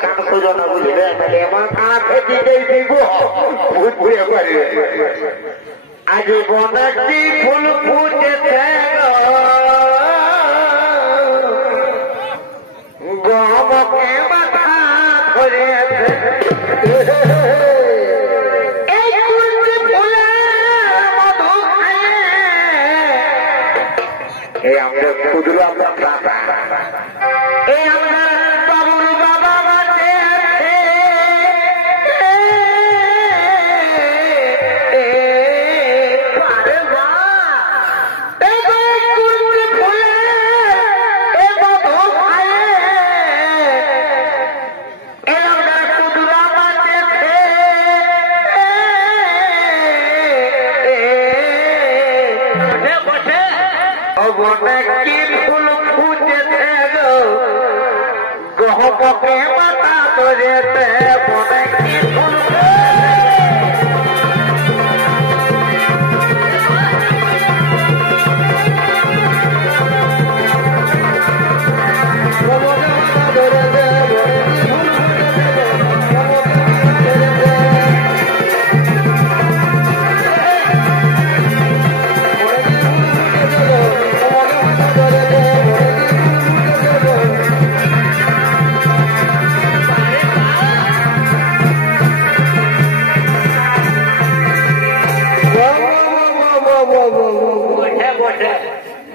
কান খোঁজো না বুঝলে তাহলে আমার কানা খেতে দেব ভূত ভুয়ে পারি আজ বনাটি ফুল ফুটেছে গমকে মাথা ধরেছে এই আমরা ক্ষুদ্র আমরা এই আমরা বাবুর বাবা মাঝে কি ফুল ফুটেছে গহবকে মাথা ধরেছে মনে কি ফুল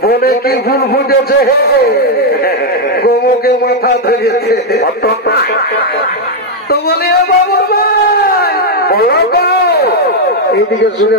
বলে কি ফুল ফুটেছে গোমকে মাথা ধরেছে তো বলে বাবুর ভাই বলো এইদিকে শুনে